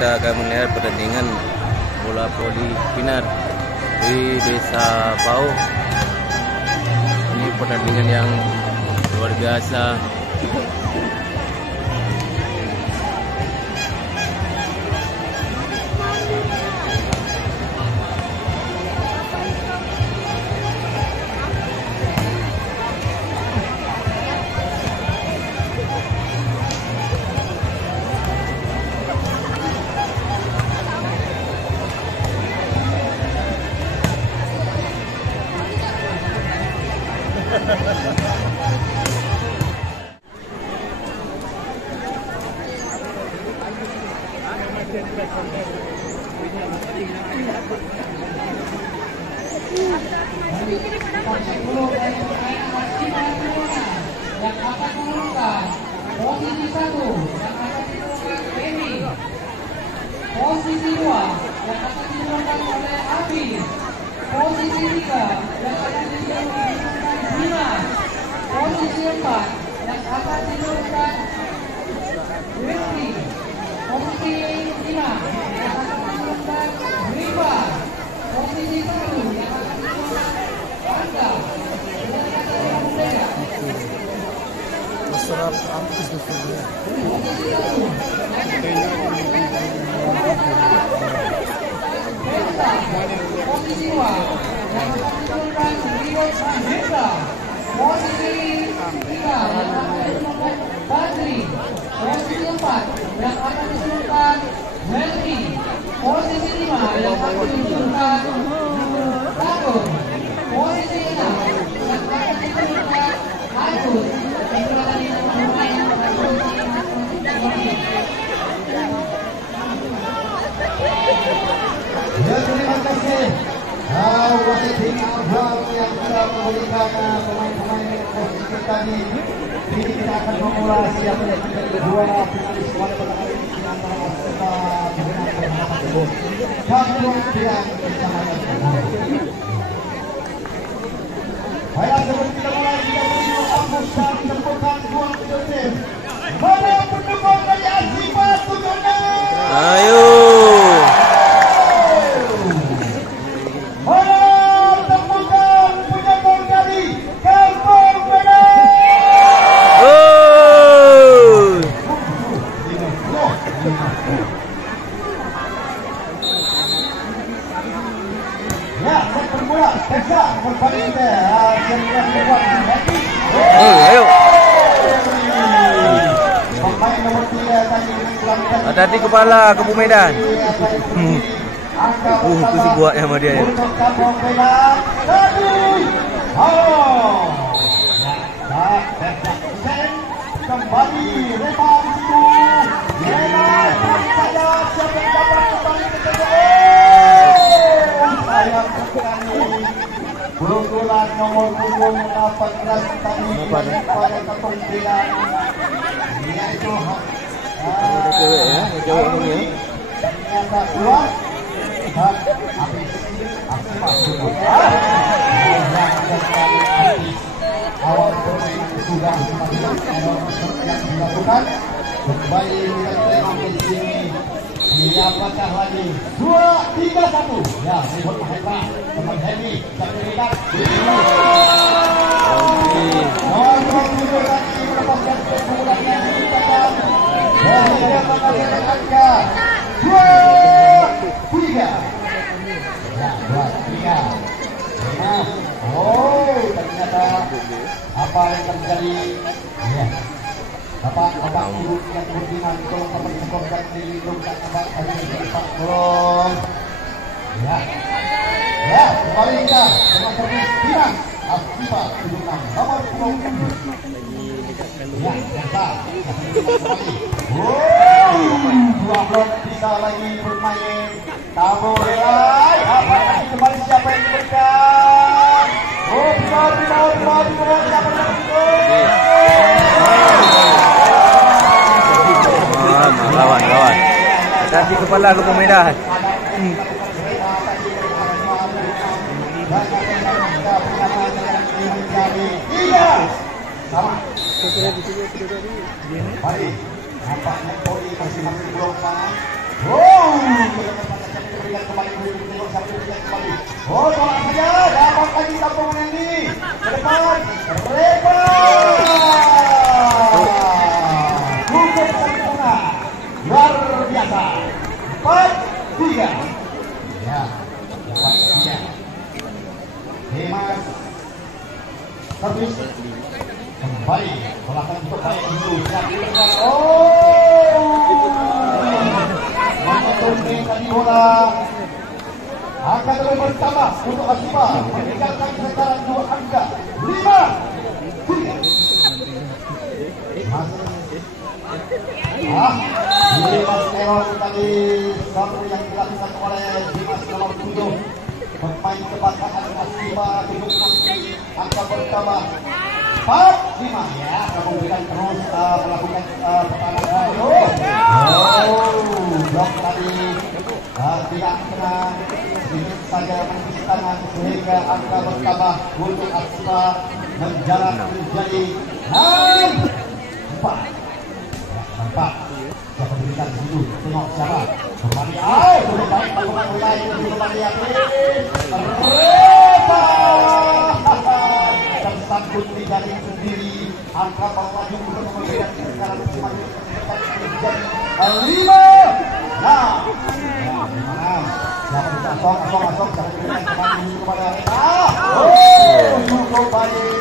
kita akan melihat pertandingan bola voli Pinar di Desa Pau. Ini pertandingan yang luar biasa. Yang akan menurunkan posisi 1 yang akan diturunkan Benny, posisi 2 yang akan diturunkan oleh Abi, posisi 3 yang akan diturunkan Dimas, posisi 4 yang akan diturunkan Rizky, posisi 5 yang akan diturunkan Riva, posisi 1 yang akan diturunkan Anda. Serap ampus betul. Posisi 2 yang akan diturunkan Hendra, posisi 3 yang akan diturunkan Badri, posisi 4 yang akan diturunkan Henry, posisi 5 yang akan diturunkan Takut, posisi 6 yang akan diturunkan Agus. Ya, terima kasih wasit tim Abang yang sudah memberikan pemain-pemain posisi kita di sini. Kita akan memulai siapa yang kedua finalis pada pertandingan ini antara Astra dengan Permata Teguh. Satu yang bersama baiklah, sebelum kita mulai, kita beri Agus dan tepukan ruang tim. Mana pendukung dari Azima Tunjana? Ayo. Hati-hati kepala ke Medan. Itu si buat sama dia ya. Kembali lebar situ. Lebar saja siapa yang dapat kembali ke sayang sekali. Pukulan nomor punggung 18 tadi pada kepemimpinan yaitu cewek ya, cewek ini ya. Ternyata keluar dan habis awal permainan sudah yang dilakukan. Kembali kita tengok di sini. Siapakah lagi? 2-3-1. Ya, Ribut Mahendra, teman Hemi, dan Terikat. Nomor 7 lagi melepaskan keunggulan yang dikatakan. Dan dia mengambil angka 2-3. Ya, 2-3. Nah, ternyata apa yang terjadi? Ya. Bapak Ibu yang berdinan tolong dapat dikorban dilindungkan Bapak Pak tolong. Ya, kembali kita dengan servis Dimas Asfifa 76 nomor 20. Ya, bisa. Dua blok bisa lagi bermain. Tamu relay. Apakah kembali siapa yang diberikan? Siapa yang Lawan. Hati kepala ke Medan. Iya. Sama. Baik. Nampaknya Poli masih belum panas. Oh, tolak saja, dapat lagi tampungan ini. Ke depan, Reba. Cukup sempurna, luar biasa. 4-3. Ya, 4-3. Dimas servis kembali belakang untuk baik itu. Mengetuk tadi bola. Angka terus bertambah untuk Asifa meninggalkan sekarang 2 angka 5-3. Dimas Error tadi satu yang dilakukan oleh Dimas nomor 7 pemain kebanggaan Asifa untuk angka bertambah 4-5 ya. Kemudian terus melakukan pertahanan. Blok tadi tidak kena, sedikit saja menembus tangan sehingga angka bertambah untuk Asifa menjalan menjadi 4. Nampak siapa berikan dulu, tengok siapa kembali. Sudah baik lakukan wilayah itu kembali Reba tersangkut di jaring sendiri. Angka melaju untuk memberikan sekarang semakin menjadi 5. Nah, siapa bisa asong siapa berikan kembali kepada Reba. Cukup baik.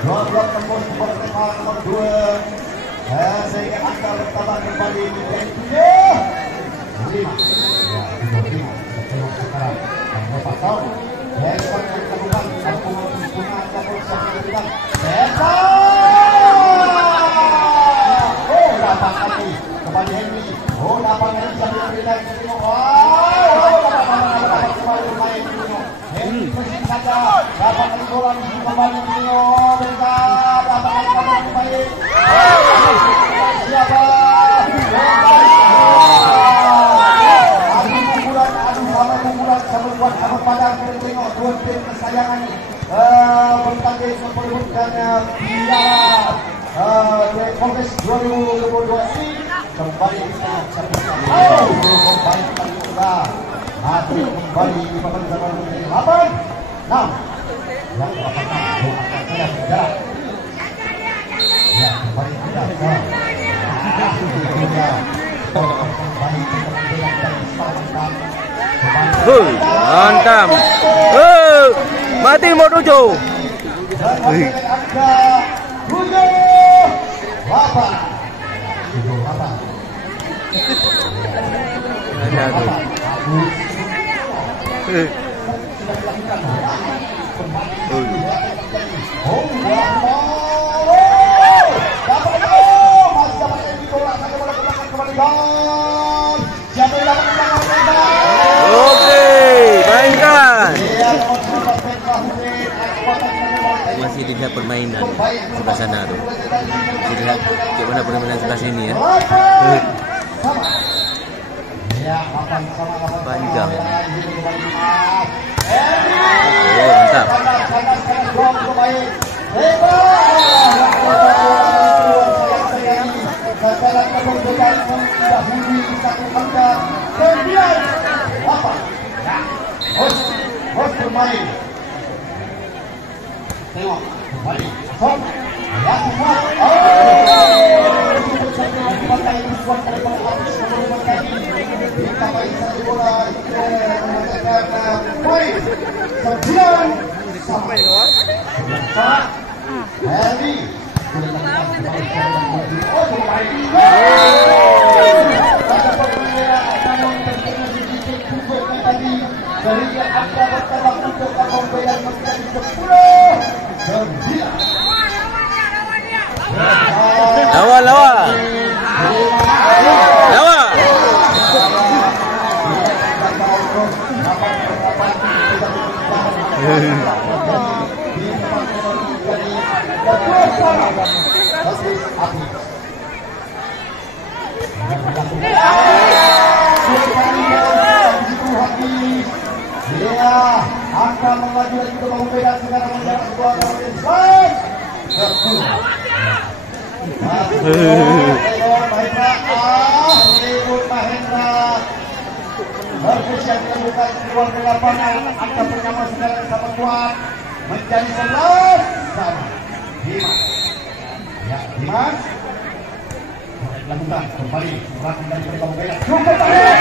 Dua tembus bertepatan nomor 2. Sehingga angka bertambah kembali menjadi 5. Ya, 5. Tengok sekarang. Berapa tahun? Besok yang dilakukan kampungan sempurna ataupun siapa yang berikan. Oh, dapat lagi. Kembali Henry. Oh, dapat lagi siapa yang berikan. Dapat kembali bermain. Henry bersih saja. Dapat lagi bola kembali. Dapat lagi kembali. Siapa? Adu sama buat apa padang kita tengok dua tim kesayangan bertanding memperebutkan piala Kongres 2022 ini kembali kita kembali kita masih kembali di pemerintah 8-6 yang 8-6 akan saya bergerak. Ya, kembali kita mantap. Mati mau 7. Oke, mainkan. Masih tidak permainan sebelah sana tuh. Jadi gimana permainan sebelah sini ya? Panjang. Oh, mantap. Harus bermain. Tengok kembali. Sehingga angka bertambah untuk Kampung dan menjadi 10-9. Lawa. Ya, angka melaju dan juga membeda sekarang menjadi sebuah kemenangan. Mahendra dilakukan keluar ke lapangan. Angka penyama sekarang sama kuat menjadi 11 sama Dimas. Ya, Dimas lakukan kembali serangan dari Bang Bela. Cukup baik.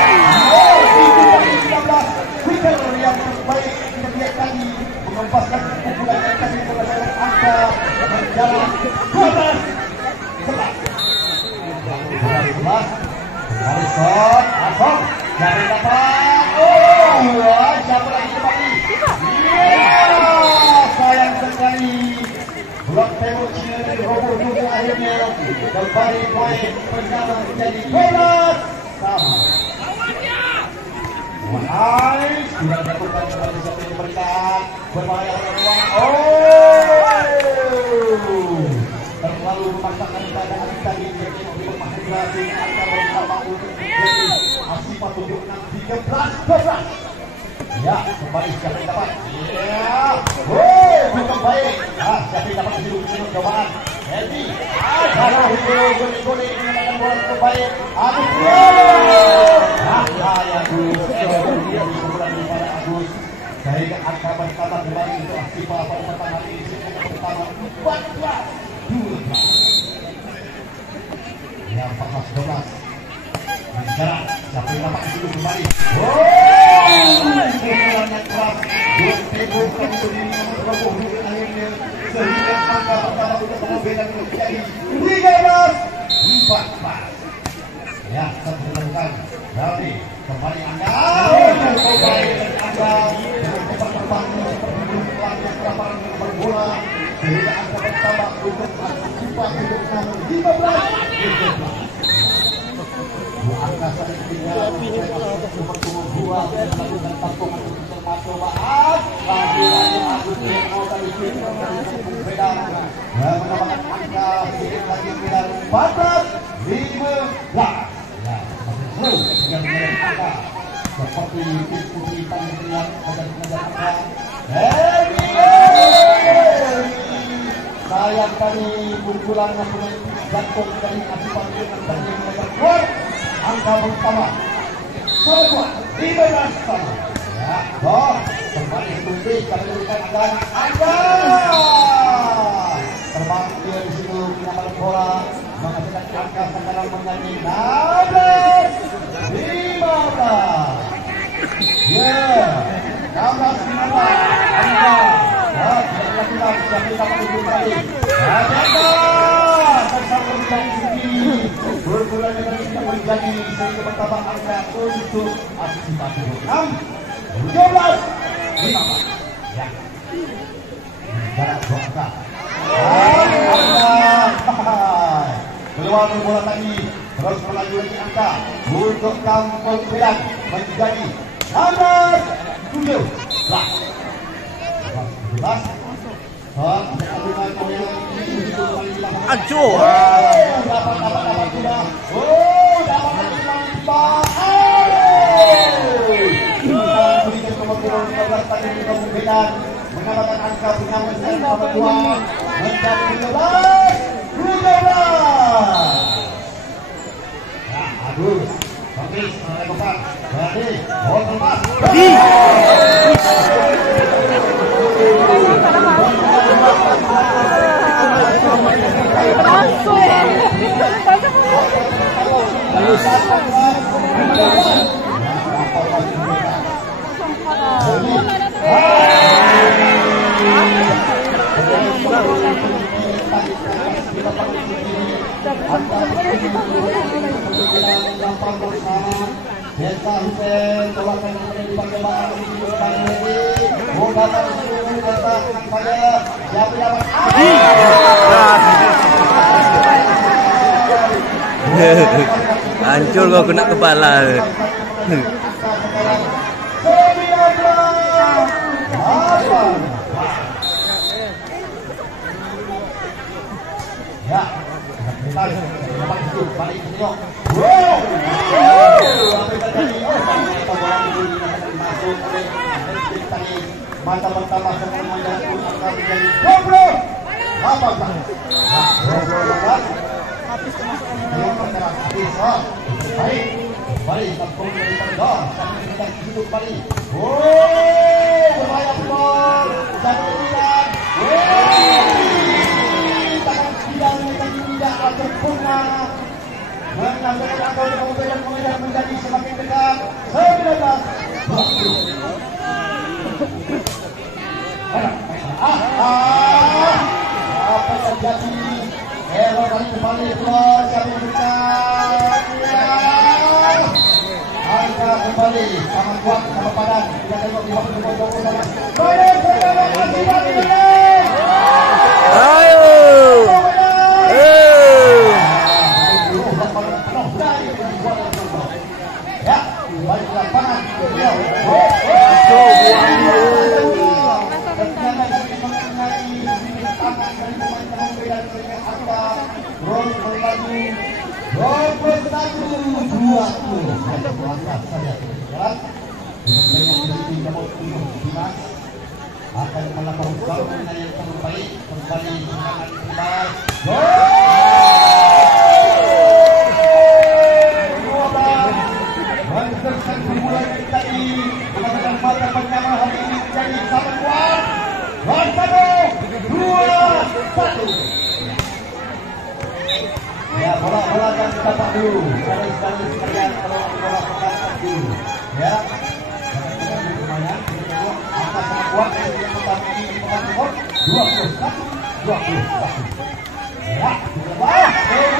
13 wicket yang terbaik kita lihat tadi mengempaskan pukulan yang tadi berdasarkan angka berjalan 12-11. Kembali shot, asal jangan dapat. Oh, siapa lagi kembali? Sayang sekali. Blok tembok Cina dari roboh juga akhirnya kembali poin pertama menjadi 12 sama. Wahai sudah dilakukan kembali satu pemerintahan berbahaya ruang. Terlalu memaksakan keadaan tadi jadi berkonsentrasi angka bersama untuk menjadi Asifah 76-13. Ya, kembali siapa yang dapat? Ya, bukan baik. Siapa yang dapat disitu cobaan? Hendy. Kalau itu gol menggunakan bola terbaik. Agus. Agus. Kemudian daripada Agus. Sehingga angka pertama kembali untuk Asifah pada pertandingan ini pertama 14-12. Ya, 14-12. Bicara, siapa yang dapat disitu kembali? Pukulannya keras, diteguhkan berdiri nomor 20 akhirnya sehingga angka pertama untuk pengobatan menjadi 13-14. Ya, satu dilakukan. Berarti kembali Angga. Kembali Angga dengan cepat terbang seperti burung elang yang kelaparan berbola sehingga angka pertama untuk Asifah untuk nomor 15-13. Angka saat tinggal bertumbuh dua melakukan tampungan untuk percobaan lagi Agus yang mau tadi berbeda menambahkan angka sedikit lagi dengan 14-15. Ya, masih seru dengan angka seperti tim putri Tanjung pada angka. Sayang tadi pukulan pemain jantung dari Asifah dengan Tanjung keluar. Angka pertama semua 15 sama. Ya, kembali setuju kami berikan Angga terbang dia di situ menyambar bola menghasilkan angka sekarang menjadi 16-15. Ya, 16-15. Angga ya, kita siapa dapat dulu kali. Berbulan dengan kita menjadi sehingga pertama angka untuk Asifah 16-15. Ya, jarak 2 angka. Keluar bola tadi terus melaju lagi angka untuk Kampung Belang menjadi 16-17. Aduh. Menambahkan angka penyaman nomor 2 menjadi 17-12. Ya, Agus Bangkis melakukan berarti bola lepas. Desa Hussein cobakan dipakai barang di depan lagi. Bola langsung atas pada siapa yang hancur kau kena kepala. Ya, balik tengok. Mata pertama semua menjadi angka menjadi 20-18. Nah, 20-18. Habis baik. Balik tampung dari Pandor. Sampai kita hidup balik. Oh, berbahaya Pandor. Jangan lihat. Tangan tidak sempurna. Menambahkan angka kemudian menjadi semakin dekat. 19-20. Apa yang terjadi? Error kembali keluar. Siapa yang berikan? Angka kembali sama kuat sama padan. Kita tengok di bawah sama. Ayo. Ya, balik lapangan. Akan melakukan gol yang terbaik kembali serangan bebas. Meneruskan perbulan tadi menggunakan mata penyama hari ini menjadi sama kuat. 1-2-1. Ya, bola akan dapat dulu. Sekali-sekalian kalau bola dapat dulu. Ya. Lumayan. Angka sama kuat yang pertama ini membantu 21-21. Ya, wah,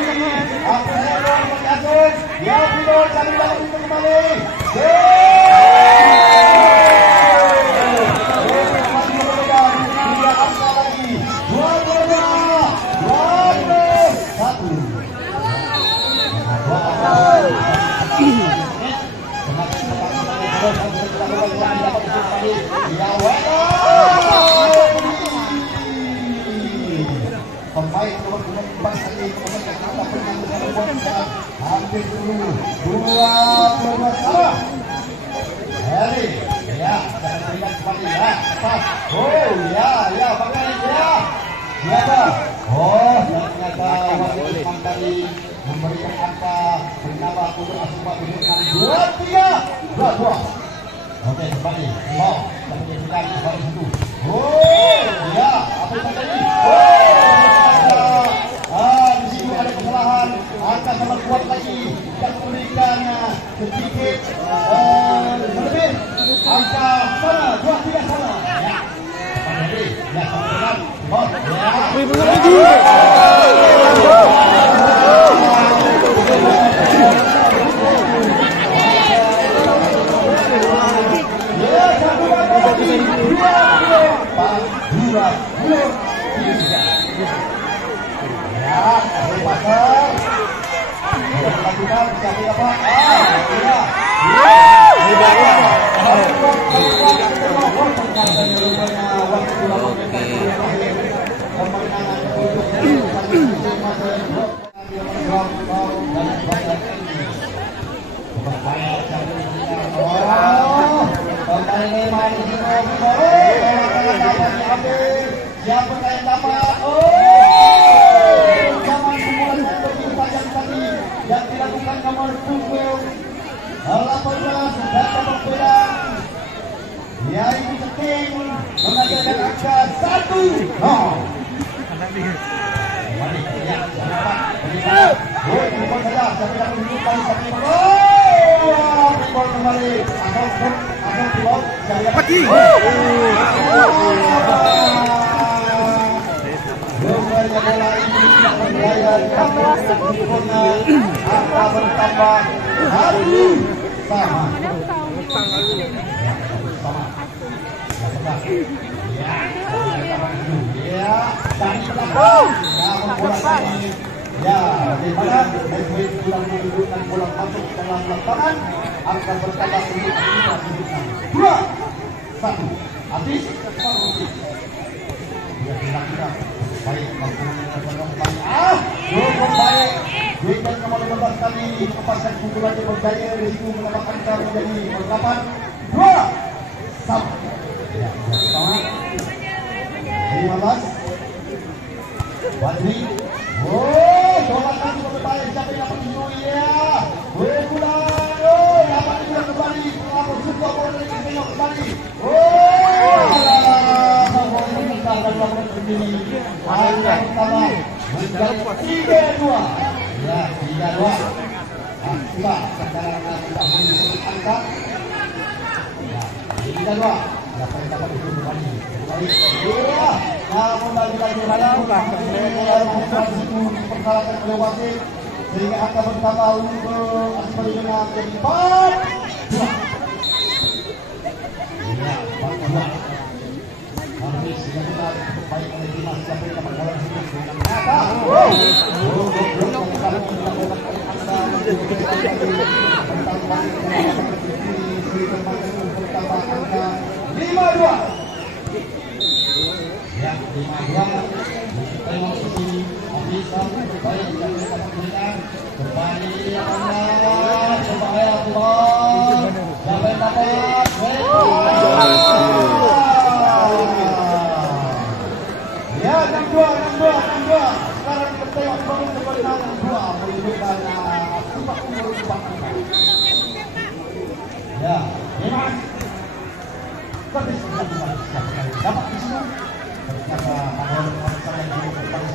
ini apa yang berjatuh? Ya, Pidol cari bola itu kembali. Pemain nomor 4 kali hampir dulu 2 salah. Heri, ya, jangan berikan kembali ya. Pas. Oh, ya, pakai ya. Siapa? Oh, ternyata wasit Mangkali memberikan angka bernama untuk Asupa dengan 2-3-2-2. Oke, kembali. Wow, tapi berikan kembali situ. Oh, ya, apa yang terjadi? Di situ ada kesalahan. Angka sama kuat lagi yang memberikannya sedikit lebih. Angka sama 2-3 sama. Ya, ya, sama. Oh, ya. Siapa yang dapat? Zaman semula seperti panjang tadi yang dilakukan nomor punggung 18 dan berbeda. Ya, ini penting menghasilkan angka 1-0. Angka bertambah sama. Ya, dari belakang. Ya, di mana Edwin pulang menunjukkan bola masuk dalam lapangan. Angka bertambah untuk kita tunjukkan 2-1. Habis ya, kira-kira baik cukup baik. Wigan nomor 15 kali lepaskan pukulannya berjaya dari situ menambahkan angka menjadi 8-2. Ya, pertama 15 Badri. Oh, coba kan cukup baik. Siapa yang dapat itu? Ya, bola. 3-2. Ya, 3-2. Coba sekarang kita angkat. Ya, 3-2. Siapa yang dapat itu kembali? Iya. Namun lagi-lagi dipersalahkan oleh wasit sehingga angka bertambah untuk Asmari dengan menjadi 4-2. Ya, 4-2. Harus dilakukan baik oleh Dimas siapa yang dapat bola tersebut dengan nyata. Ya, 5-2. Tengok ke sini, bisa baik yang mereka berikan. Kembali anak, berbahaya keluar. Siapa yang dapat? Ya, 6-2. Sekarang kita tengok bangun kemenangan 2 menunjukkan sifat umur 4. Ya, Dimas. Tapi dapat di sini. Ternyata Pak saya juga berbalas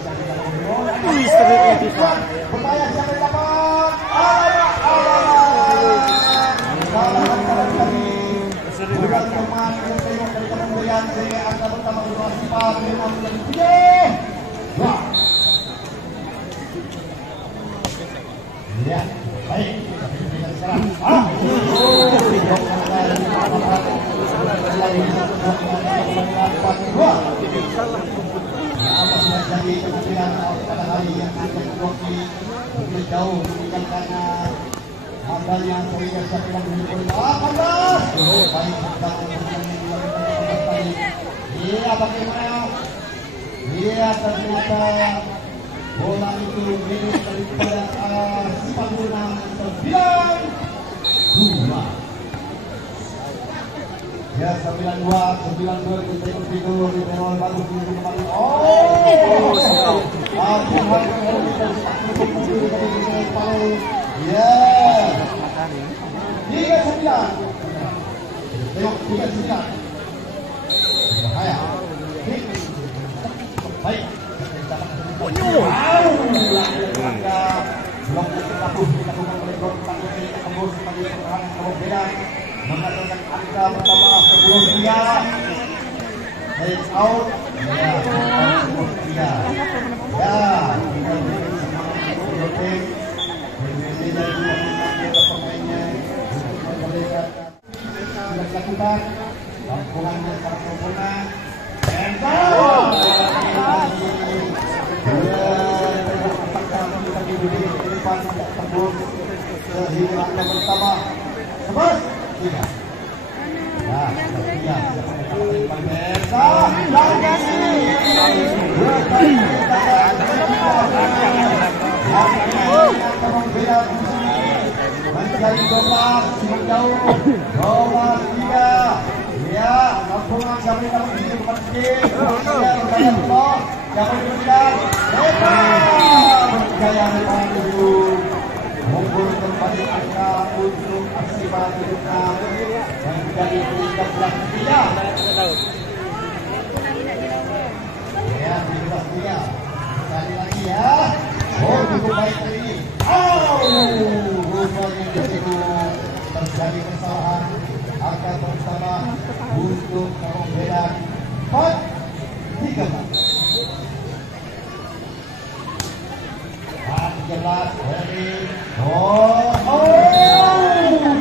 bertanya siapa yang dapat? Bukan teman yang tengok dari kementerian sehingga angka pertama berwasipat memang menjadi 7. Ya, baik. Sekarang. Apa sudah jadi kemudian pada hari yang akan berkopi lebih jauh meninggalkan modalnya sehingga siapa yang menunjukkan 18. Baik iya bagaimana? Iya ternyata bola itu milik daripada Sipaguna 9-2. Ya 9-2 kita ikut tidur di Merol baru kembali. Ya 3-9. Tengok 3-9. Bahaya. Baik. Blok dilakukan oleh Gor Tanjung tembus sebagai pertahanan kemudian mengatakan angka pertama sebelumnya head out ya kita pemainnya sudah dilakukan lampungannya para sempurna tembus sehingga angka pertama 11-3. Nah, sepertinya mencari 12 cukup jauh 12-3. Ya, lampungan siapa yang dapat di depan sedikit berjaya peluang siapa yang berjaya berjaya menuju mengumpul kembali angka untuk Asifa 76 menjadi 13-3. Ya, 13-3. Sekali lagi ya. Oh, cukup baik kali ini. Rupanya di situ terjadi kesalahan. Angka pertama untuk perbedaan 4-13. 13 dari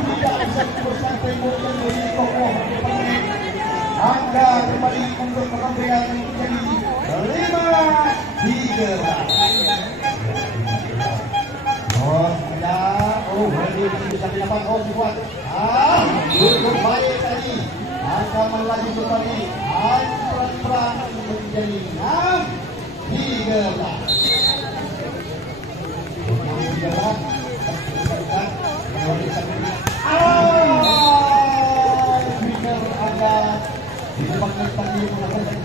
tidak bisa teruskan tembok yang lebih kokoh angka kembali untuk perbedaan menjadi 5-13. Berarti bisa dapat dibuat cukup baik tadi angka melaju kembali pelan-pelan menjadi 6-13.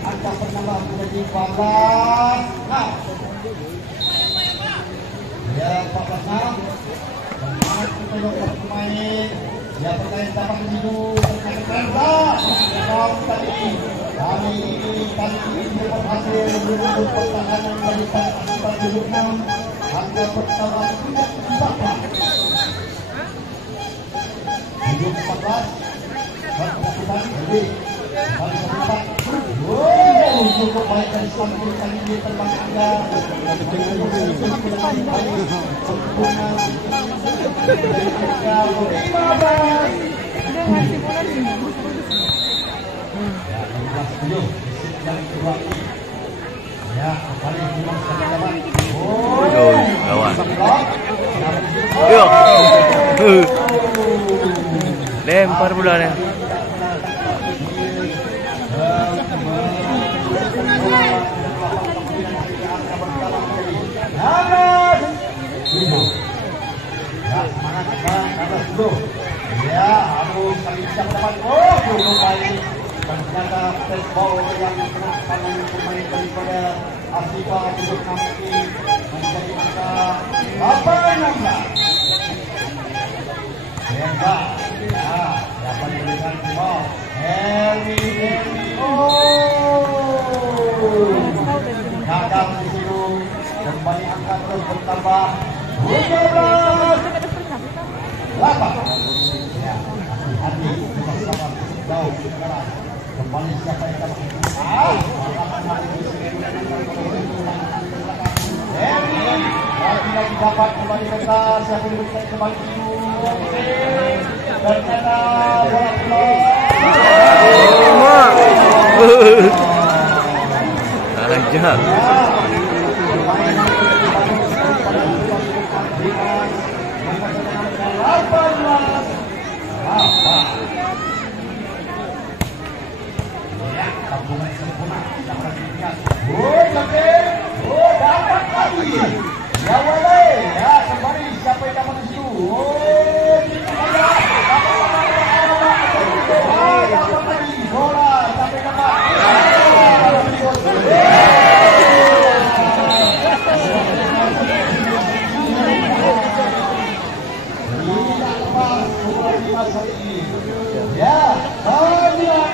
Angka penambah menjadi 14. Ya 14-6. Semangat untuk pemain. Ya pertanyaan dapat hidup. Pertanyaan tadi Kali ini berhasil menuntut pertahanan barisan akibat duduk 6. Angka pertama tidak dapat. Duduk 14. Berlakukan lebih. Barisan 4. Cukup baik dari samping kali ini terbang Angga. Ya, kembali lawan. Yo. Lempar pula dia. Ya, harus kali bisa mendapat cukup baik. Ternyata baseball yang kena tangan pemain daripada Asifa untuk nanti menjadi angka 8-16. Hingga, ya, dapat diberikan ball. Harry, kadang di situ kembali angka terus bertambah. 8. Ya, hati bersama jauh sekarang. Kembali siapa yang dapat lagi dapat kembali mereka siapa yang berikan kembali itu ternyata bola Aja. dapat lagi. Ya boleh. Ya kembali siapa yang dapat itu. Dapat lagi bola sampai dapat. Ya, banyak.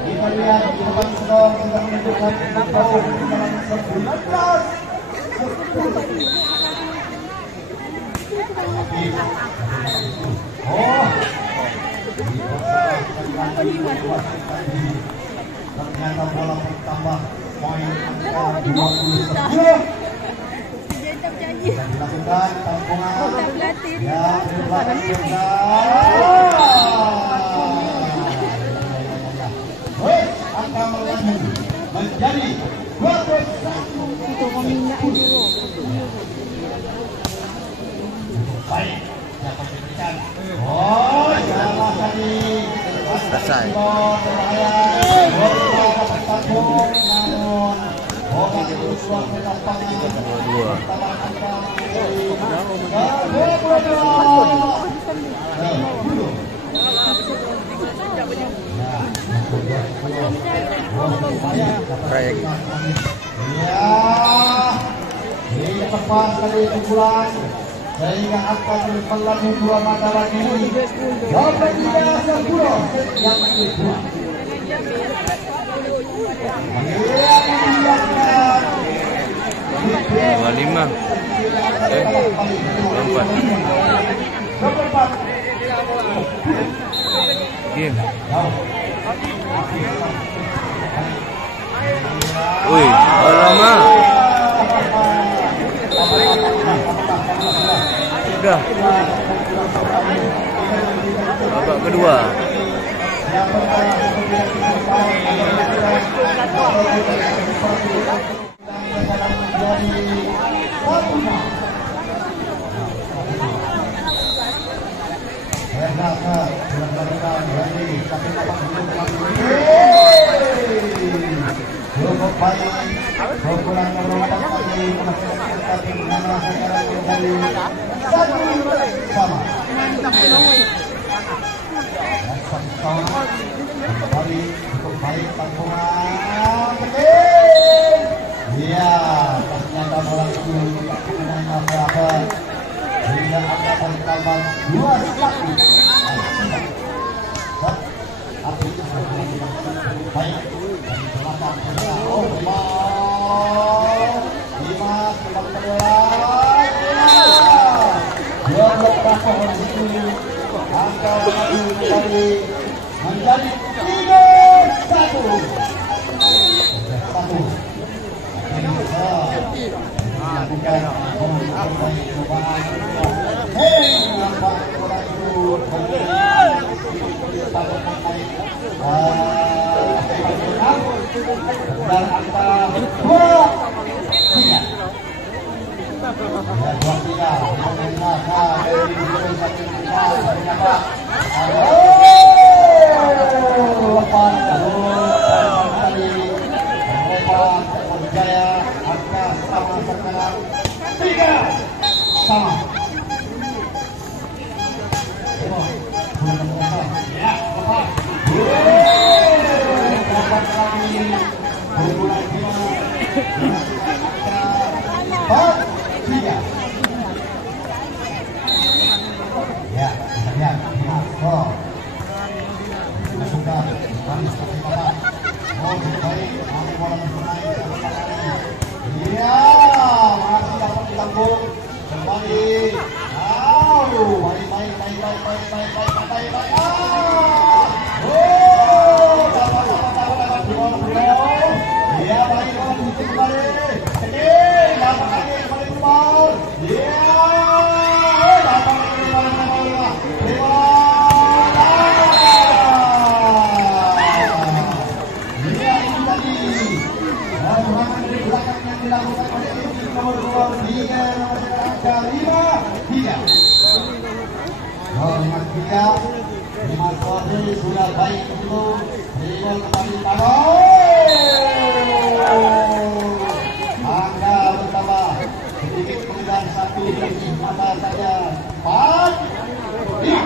Kita lihat di depan skor sudah menentukan jauh dalam 19. Ternyata bola bertambah poin angka 20. Dilakukan tampungan ya angka melambung menjadi 21. Baik, dapat diberikan. Oh, salah tadi. Selesai. Dua. Proyek. Ya, ini tepat kali pukulan sehingga akan melambung 2 mata lagi. 23-10 yang kedua. 25. 24. Game. Wih, lama. Sudah. Babak kedua. Bernaka, Pukulan nomor 4 kali tapi mana sekarang kembali 1 sama. Kembali cukup baik tanggungan. Iya, ternyata bola itu mengenai apa? Sehingga angka bertambah 2-1. Tapi baik dari belakang oh Dimas kembali ke bola. Dua blok belakang itu angka kembali menjadi 3-1. Lakukan dan angka 2-3. Jaya angka sama sekarang 3 sama. Ya, lepas. Dapat lagi hubungan 4-3. Ya, kita lihat. Oh. Sudah manis tapi bapak. Oh, baik. Kami bola bermain. Iya, masih dapat ditanggung kembali. Baik. Oh, dapat di bola bermain. Iya, baik bola kembali. Ini dapat lagi kembali ke bola. Iya, dapat lagi bola. Dilakukan oleh tim nomor 2 hingga angka 5-3. Oh, 5-3. 5-3 sudah baik itu. Dribble kembali angka bertambah sedikit kemudian 1 lagi mata saja 4-5.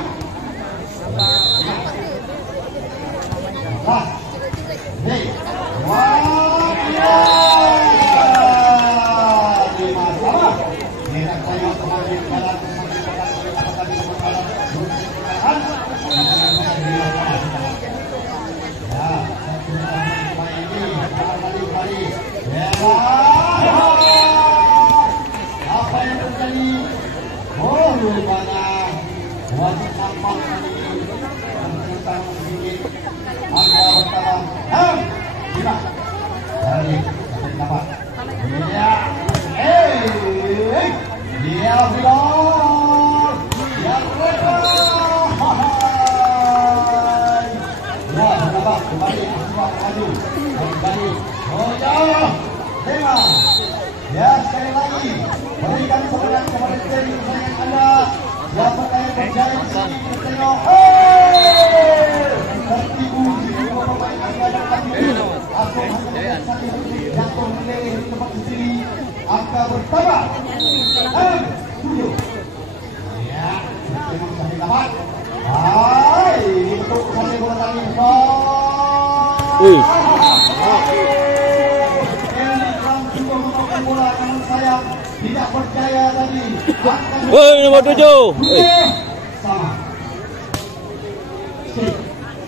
Apa yang terjadi? Oh, rupanya wajib nampak ini tentang sedikit angka pertama 6-5 dari dapat. Dia dia bilang yang mereka ya dapat kembali maju kembali oh ya ya sekali lagi berikan semangat kepada tim kesayangan Anda. Siapakah yang berjaya di sini kita tengok tertipu di dua pemain Anda dan kami aku hanya satu jatuh meleleh di tempat sendiri angka bertambah 7. Ya memang saya dapat untuk saya bola tadi bola namun saya tidak percaya tadi. Woi, nomor 7. Sama.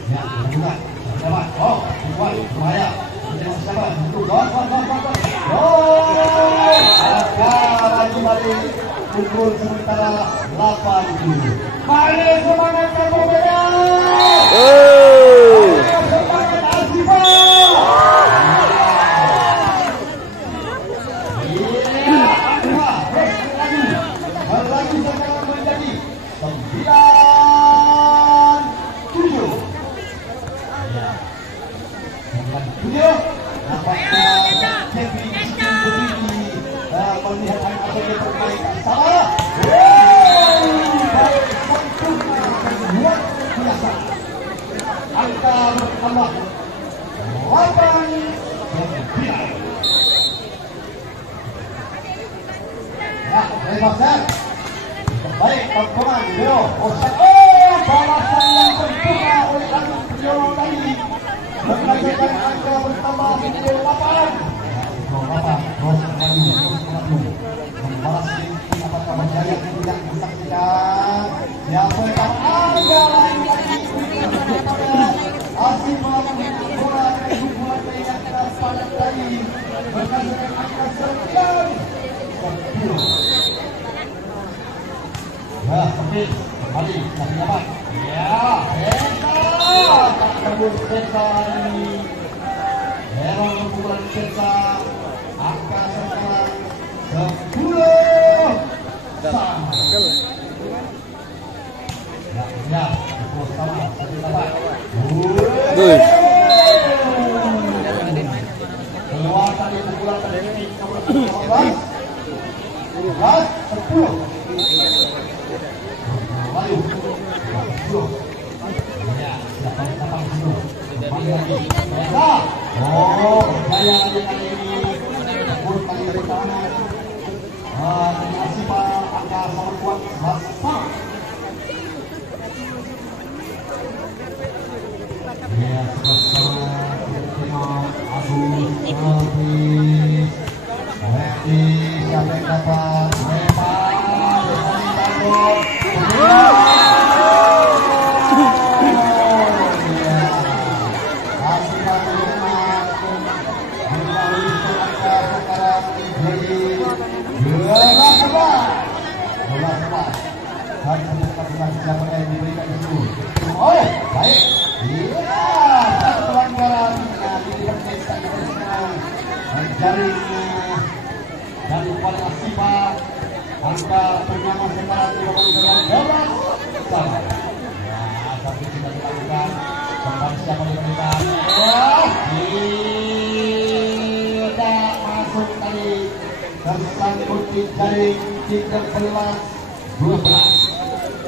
Ya, bukan. Dapat. Oh, kuat, bahaya. Siapa? Itu gol. Lagi balik pukul sementara 8. Mari semangat kamu beda. Semangat Asifah. Lagi sekarang menjadi 9-7. Ya. 9-7. Nampaknya Kevin melihat apa yang terbaik salah. Baik sempurna luar biasa. baik, teman-teman. Yo, balasan yang sempurna oleh Agus Priyono tadi menghasilkan angka bertambah 8. Terus kembali membalas ini apakah Jaya tidak disaksikan. Siapa yang ada lagi Asif melakukan bola yang keras pada tadi menghasilkan angka 9. Ya, oke, kembali tapi dapat. Ya, hebat. Tak kabur Pesa ini. Hero pukulan Pesa. Angka sekarang 10 sama. Ya, sama. Satu dapat. Keluar tadi pukulan tadi nomor 15. 10. Lalu, ya, siapa yang dapat dulu? Jaya lagi kali ini, pun kali pertama, Asif angka sama kuat 11. Ya, bersama Agus, Rekti, siapa yang dapat? Siapa yang diberikan itu? Oh, baik. Iya, satu pelanggaran dari Kuala Sipa. Angka penyama sekarang 12 sama. Ya, tapi tidak dilakukan. Kembali siapa yang diberikan? Tidak masuk tadi. Tersangkut di jaring 13-12.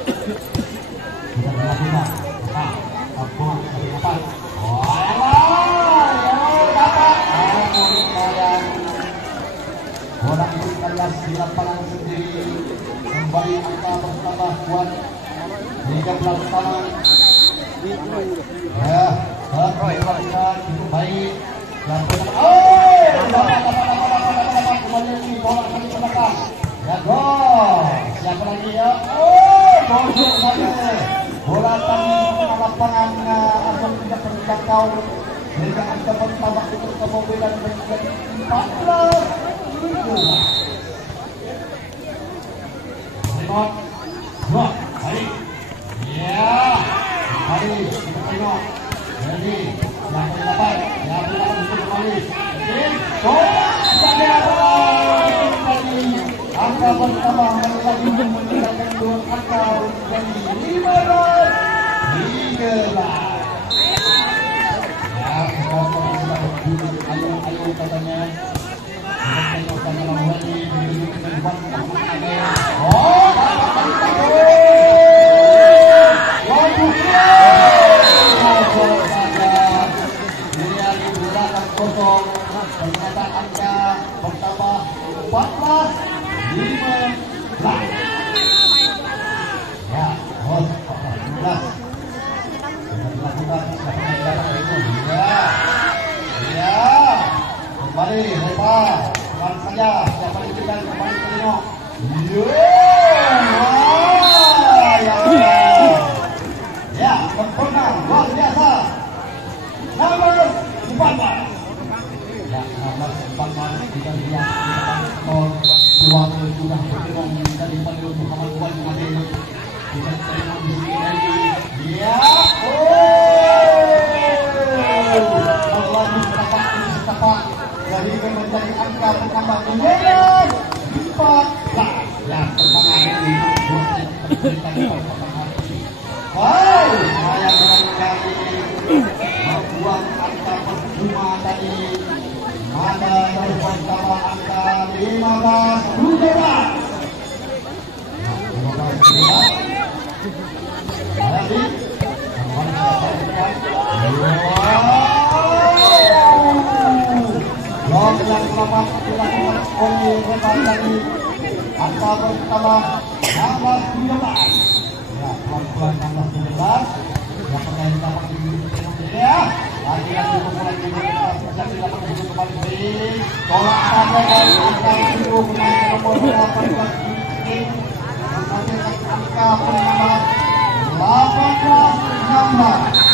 Tidak dilakukan. Apa? Dapat. Orang itu kandas di lapangan sendiri. Kembali angka bertambah kuat 13 sama. Ya, lakukan itu baik. Dapat kembali ini bola kali ke belakang. Ya, gol. Siapa lagi ya? Gol saja. Bola tadi ke lapangan asal tidak terjangkau. Sehingga angka bertambah untuk kemobilan menjadi 14. Tengok, dua, balik. Ya, balik. Kita tengok. Jadi, yang dapat, yang itu kembali. Jadi, angka bertambah lagi menggunakan 2 angka menjadi 15. Ya, sekarang sudah berduduk ayo katanya. Ternyata angka bertambah 14-15. Ya, 14. Dilakukan itu. Ya. Kembali, lepas. Pelan saja. Siapa yang diberikan kembali ke Lino. Ya, sempurna. Luar biasa. Nomor 14. Ya, 16-14 kita lihat peluang sudah berkembang dari Pandu Muhammad Wan Nabil. Kita terima di sini lagi. Ya, lagi setapak sehingga menjadi angka bertambah 14. Ya, pertandingan ini wow, saya berkali membuat angka percuma tadi. Ada dari pertama angka 15-17. Yang selamat dilakukan oleh rekan tadi angka bertambah 16-17. Ya, pelan-pelan 16-17. Yang pertanyaan dapat dibutuhkan ya. Lagi-lagi pemula juga bisa dilakukan kembali dari tolak tanda dari angka 10 pemain nomor 18 ini menghasilkan angka penambah 18-16.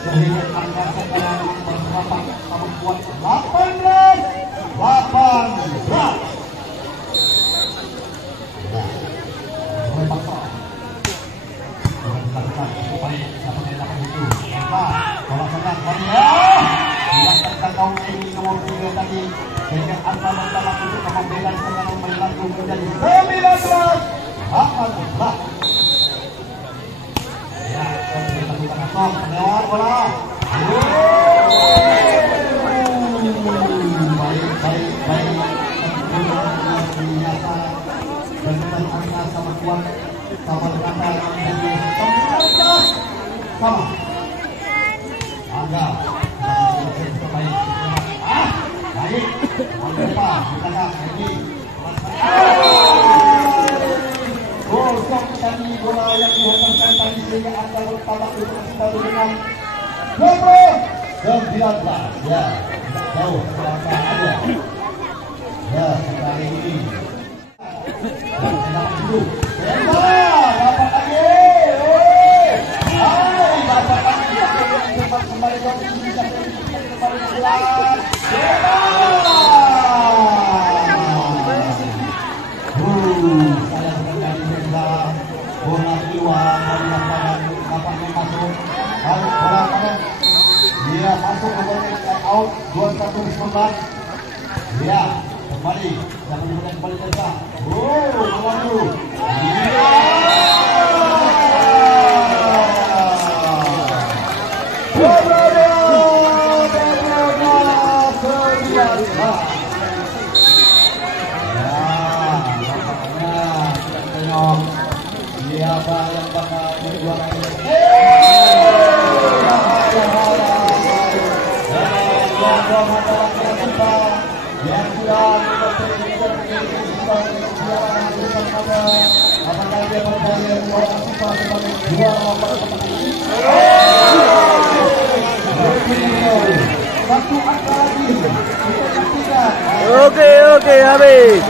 Sehingga angka sekarang berapa membuat 18-18. Ya, jauh ada. Ya, sekali ini. Dapat lagi. Dapat lagi. Cepat kembali ke bisa kembali ke kelas. Saya sekali bilang bola iwan dari lapangan masuk. Harus bola pada dia masuk ke bola out 21-19. Ya, kembali dapat diberikan kembali Tersa. Lalu siapa yang bakal berjuara ini? Yang sudah apakah dia percaya sebagai juara satu angka lagi. Oke, habis.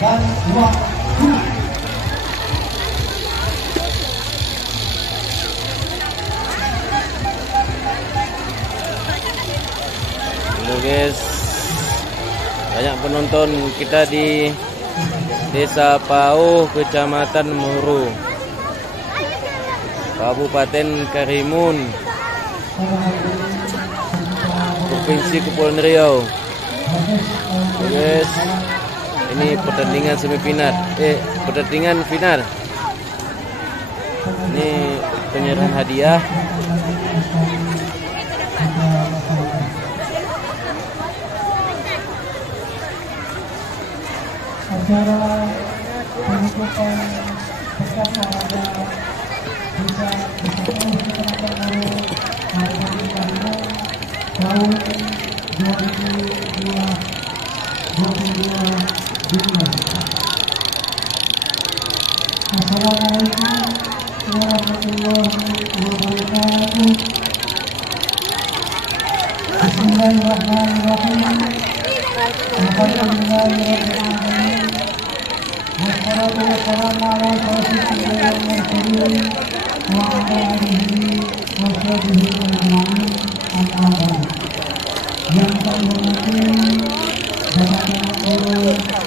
Dan dua Halo guys, banyak penonton kita di Desa Pauh, Kecamatan Muru, Kabupaten Karimun, Provinsi Kepulauan Riau. Halo guys, Ini pertandingan semifinal, pertandingan final. Ini penyerahan hadiah. Acara penutupan pekan olahraga bisa disertai ketenaga guru hari tahun 2022. Assalamualaikum warahmatullahi wabarakatuh. Bismillahirrahmanirrahim. Alhamdulillahirrahmanirrahim. Wassalatu wassalamu ala asyrofil mursalin wa ala alihi wa sahbihi ajma'in. Yang saya hormati Bapak Guru